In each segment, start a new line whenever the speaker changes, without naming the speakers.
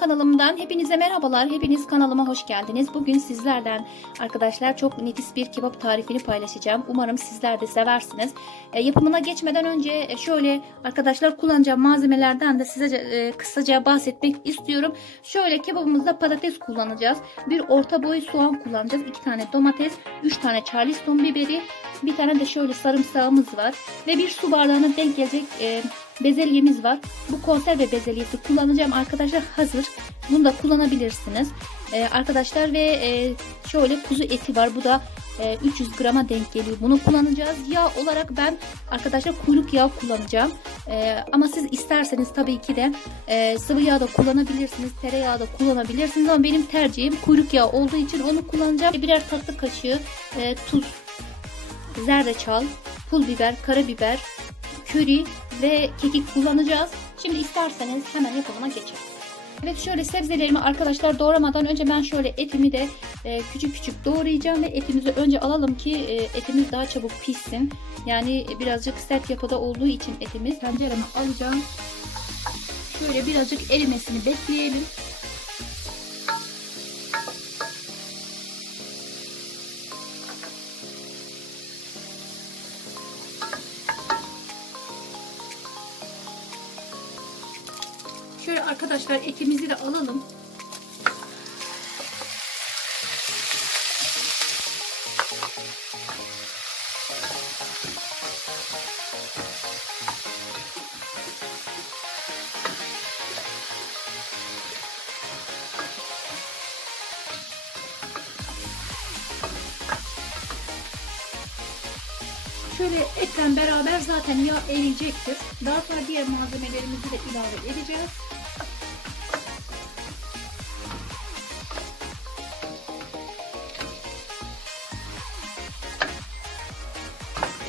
kanalımdan hepinize merhabalar. Hepiniz kanalıma hoş geldiniz. Bugün sizlerden arkadaşlar çok nefis bir kebap tarifini paylaşacağım. Umarım sizler de seversiniz. E, yapımına geçmeden önce e, şöyle arkadaşlar kullanacağım malzemelerden de size e, kısaca bahsetmek istiyorum. Şöyle kebabımızda patates kullanacağız. Bir orta boy soğan kullanacağız. iki tane domates, üç tane charleston biberi, bir tane de şöyle sarımsağımız var. Ve bir su bardağına denk gelecek e, bezelyemiz var. Bu konserve bezelyesi kullanacağım arkadaşlar hazır. Bunu da kullanabilirsiniz. Ee, arkadaşlar ve e, şöyle kuzu eti var. Bu da e, 300 grama denk geliyor. Bunu kullanacağız. Yağ olarak ben arkadaşlar kuyruk yağı kullanacağım. Ee, ama siz isterseniz tabii ki de e, sıvı yağ da kullanabilirsiniz. Tereyağı da kullanabilirsiniz. Ama benim tercihim kuyruk yağı olduğu için onu kullanacağım. Birer tatlı kaşığı e, tuz, zerdeçal, pul biber, karabiber, köri ve kekik kullanacağız. Şimdi isterseniz hemen yapımına geçelim. Evet şöyle sebzelerimi arkadaşlar doğramadan önce ben şöyle etimi de e, küçük küçük doğrayacağım ve etimizi önce alalım ki e, etimiz daha çabuk pişsin. Yani birazcık sert yapıda olduğu için etimiz tencereme alacağım. Şöyle birazcık erimesini bekleyelim. Şöyle arkadaşlar etimizi de alalım. Şöyle etle beraber zaten yağ eriyecektir. Daha sonra diğer malzemelerimizi de ilave edeceğiz.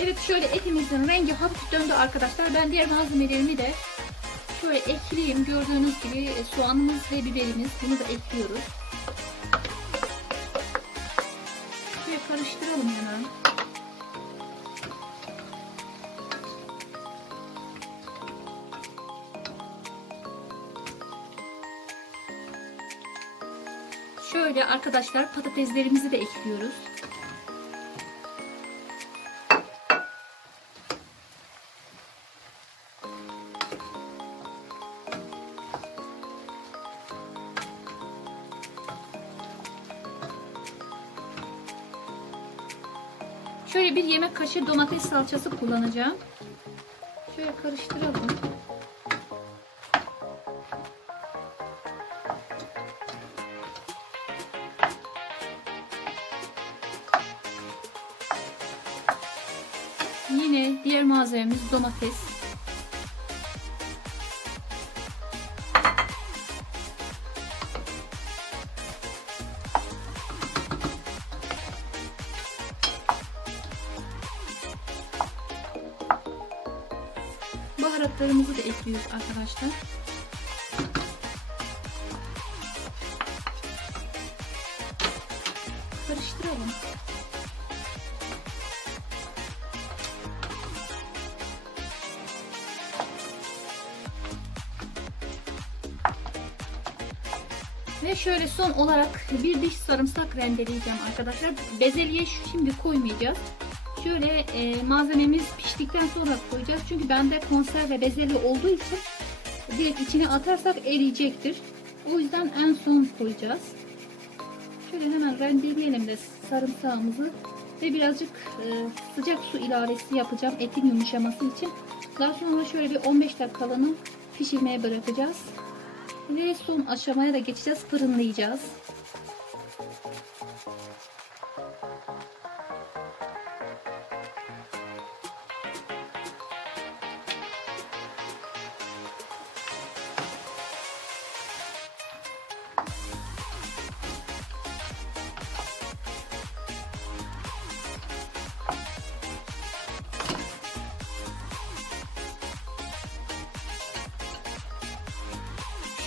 Evet şöyle etimizin rengi hafif döndü arkadaşlar. Ben diğer malzemelerimi de şöyle ekleyeyim. Gördüğünüz gibi e, soğanımız ve biberimiz. Bunu da ekliyoruz. Şöyle karıştıralım hemen. Şöyle arkadaşlar patateslerimizi de ekliyoruz. Şöyle bir yemek kaşığı domates salçası kullanacağım. Şöyle karıştıralım. Yine diğer malzememiz domates. Baharatlarımızı da ekliyoruz arkadaşlar. Karıştıralım. Ve şöyle son olarak bir diş sarımsak rendeleyeceğim arkadaşlar. Bezelye şimdi koymayacağız. Şöyle e, malzememiz piştikten sonra koyacağız. Çünkü bende konserve bezelye olduğu için direkt içine atarsak eriyecektir. O yüzden en son koyacağız. Şöyle hemen rendeleyelim de sarımsağımızı ve birazcık e, sıcak su ilavesi yapacağım etin yumuşaması için. Daha sonra şöyle bir 15 dakikalığını pişirmeye bırakacağız. Ve son aşamaya da geçeceğiz. Fırınlayacağız.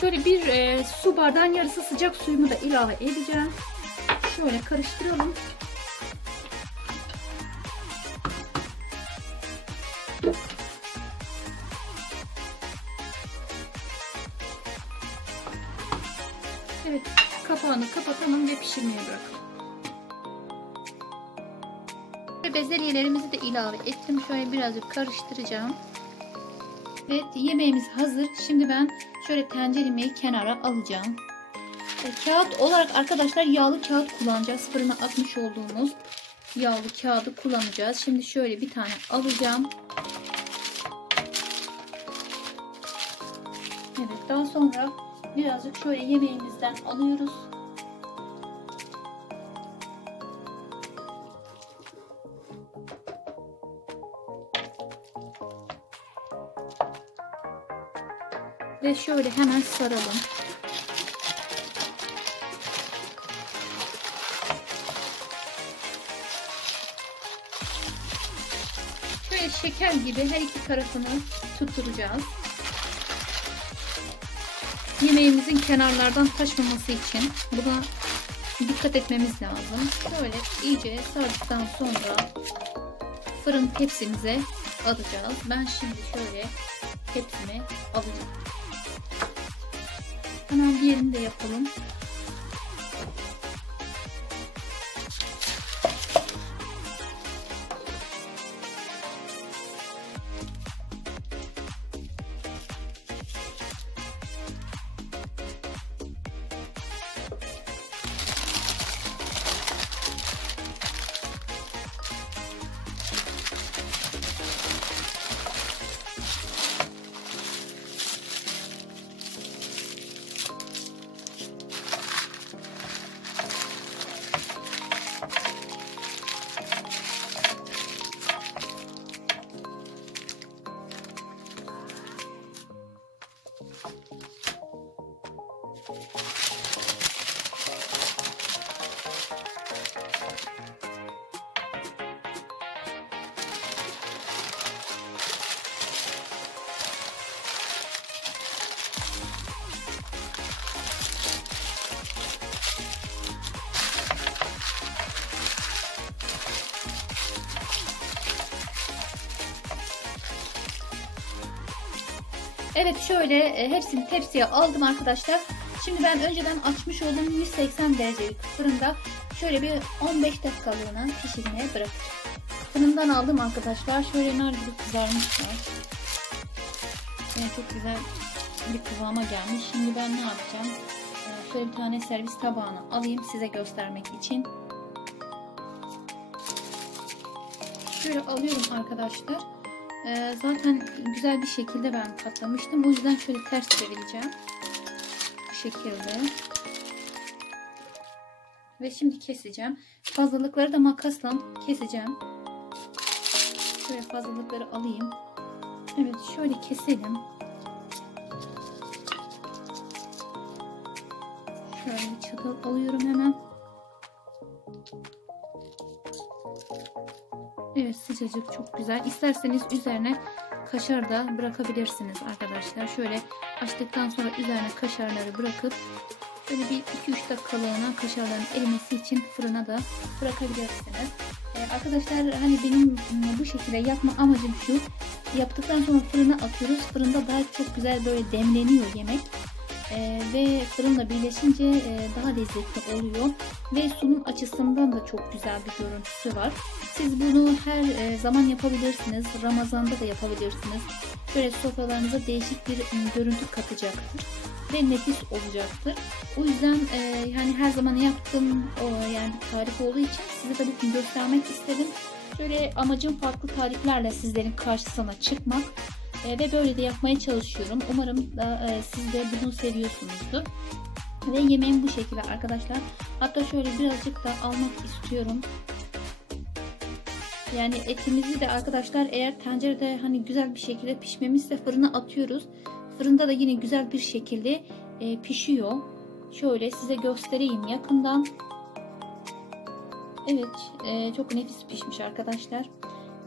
Şöyle bir e, su bardağın yarısı sıcak suyumu da ilave edeceğim. Şöyle karıştıralım. Evet kapağını kapatalım ve pişirmeye bırakalım. Ve bezelyelerimizi de ilave ettim. Şöyle birazcık karıştıracağım. Evet yemeğimiz hazır. Şimdi ben şöyle tenceremi kenara alacağım. E, kağıt olarak arkadaşlar yağlı kağıt kullanacağız. Fırına atmış olduğumuz yağlı kağıdı kullanacağız. Şimdi şöyle bir tane alacağım. Evet daha sonra birazcık şöyle yemeğimizden alıyoruz. Ve şöyle hemen saralım. Şöyle şeker gibi her iki tarafını tutturacağız. Yemeğimizin kenarlardan taşmaması için buna dikkat etmemiz lazım. Şöyle iyice sardıktan sonra fırın tepsimize alacağız. Ben şimdi şöyle tepsime alacağım. Hemen diğerini de yapalım. Evet şöyle e, hepsini tepsiye aldım arkadaşlar. Şimdi ben önceden açmış olduğum 180 derecelik fırında şöyle bir 15 dakikalığına pişirmeye bırakacağım. Fırından aldım arkadaşlar. Şöyle nar gibi kızarmışlar. Yani çok güzel bir kıvama gelmiş. Şimdi ben ne yapacağım? Ee, Şöyle bir tane servis tabağına alayım size göstermek için. Şöyle alıyorum arkadaşlar. Ee, zaten güzel bir şekilde ben katlamıştım. O yüzden şöyle ters çevireceğim. Bu şekilde. Ve şimdi keseceğim. Fazlalıkları da makasla keseceğim. Şöyle fazlalıkları alayım. Evet şöyle keselim. Şöyle çatal alıyorum hemen. Sıcacık çok güzel. İsterseniz üzerine kaşar da bırakabilirsiniz arkadaşlar. Şöyle açtıktan sonra üzerine kaşarları bırakıp şöyle bir 2-3 dakikalığına kaşarların erimesi için fırına da bırakabilirsiniz. Ee, arkadaşlar hani benim mm, bu şekilde yapma amacım şu. Yaptıktan sonra fırına atıyoruz. Fırında daha çok güzel böyle demleniyor yemek. Ee, ve fırınla birleşince e, daha lezzetli oluyor. Ve sunum açısından da çok güzel bir görüntüsü var. Siz bunu her e, zaman yapabilirsiniz. Ramazanda da yapabilirsiniz. Böyle sofralarınıza değişik bir m, görüntü katacaktır. Ve nefis olacaktır. O yüzden e, yani her zaman yaptığım o yani tarif olduğu için size tabii ki göstermek istedim. Şöyle amacım farklı tariflerle sizlerin karşısına çıkmak. E, ve böyle de yapmaya çalışıyorum. Umarım da e, siz de bunu seviyorsunuzdur. Ve yemeğim bu şekilde arkadaşlar. Hatta şöyle birazcık da almak istiyorum. Yani etimizi de arkadaşlar eğer tencerede hani güzel bir şekilde pişmemişse fırına atıyoruz. Fırında da yine güzel bir şekilde e, pişiyor. Şöyle size göstereyim yakından. Evet e, çok nefis pişmiş arkadaşlar.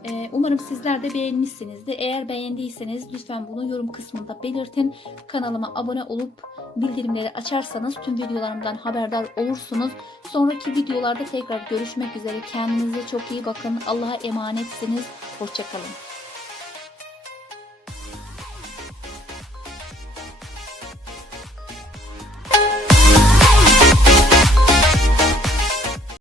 E, umarım sizler de beğenmişsinizdir. Eğer beğendiyseniz lütfen bunu yorum kısmında belirtin. Kanalıma abone olup bildirimleri açarsanız tüm videolarımdan haberdar olursunuz. Sonraki videolarda tekrar görüşmek üzere. Kendinize çok iyi bakın. Allah'a emanetsiniz. Hoşçakalın.